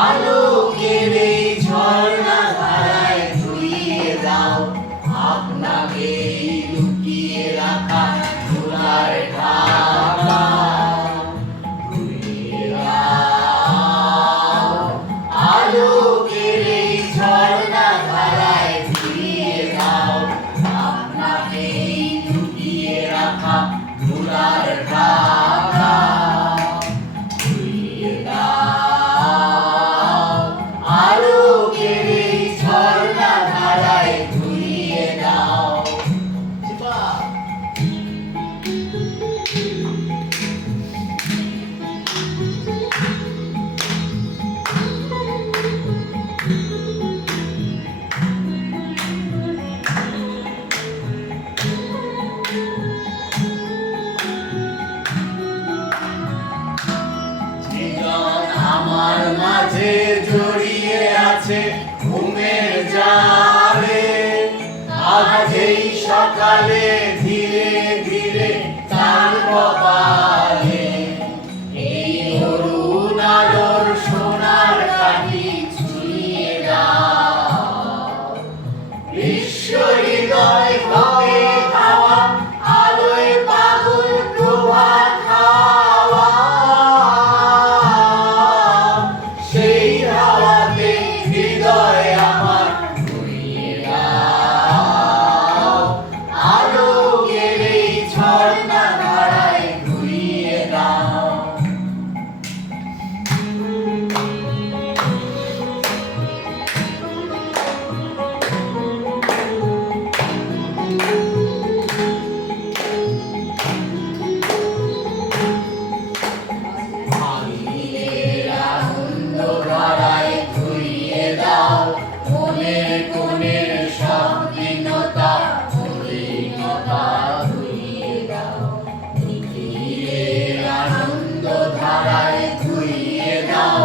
আলোকের এই ঝর্ণা ধারায় ধুইয়ে দাও আপনাকে লুকিয়ে রাখা ধুলার ঢাকা। ধুইয়ে দাও আলোকের এই ঝর্ণা ধারায় ধুইয়ে দাও আপনাকে লুকিয়ে রাখা ধুলার ঢাকা। ধুইয়ে দাও আলোকের এই ঝর্ণা ধারায় ধুইয়ে দাও। জীবন আমার মাঝে জড়িয়ে আছে ঘুমের জালে, আজ এই সকালে ধীরে ধীরে তার কপালে এই অরুণ আলোর সোনার কাঠি ছুঁয়ে দাও। বিশ্ব হৃদয় হবে খাওয়া আলোয় পাগল প্রভাত হাওয়া, সেই হাওয়াতে হৃদয় আমার ধুইয়ে দাও আলোকের এই ঝর্ণা ধারায় ধুইয়ে দাও। আলির আনন্দ ধারায় ধুইয়ে দাও মনের কোণের সব দীনতা মলিনতা ধুইয়ে দাও। নিখিলের আনন্দ ধারায় ধুইয়ে দাও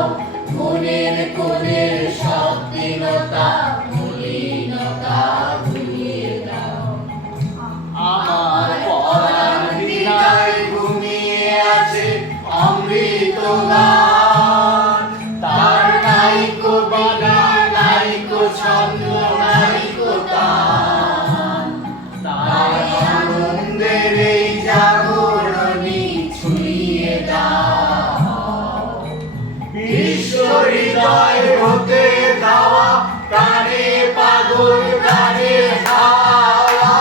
মনের কোণের সব দীনতা মলিনতা ধুইয়ে দাও। আমার পরাণ হৃদয় ঘুমিয়ে আছে অমৃত গান, তার নাইকো বীণা নাইকো ছন্দ নাইকো তান, তার আনন্দের এই জাগরণী ছুঁয়ে দাও। বিশ্ব হৃদয় হতে ধাওয়া প্রাণে পাগল গানে হাওয়া,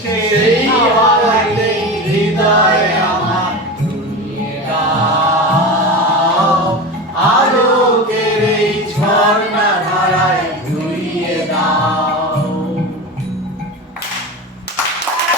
সেই হাওয়াতে হৃদয় আমার ধুইয়ে দাও আলোকের এই ঝর্ণা।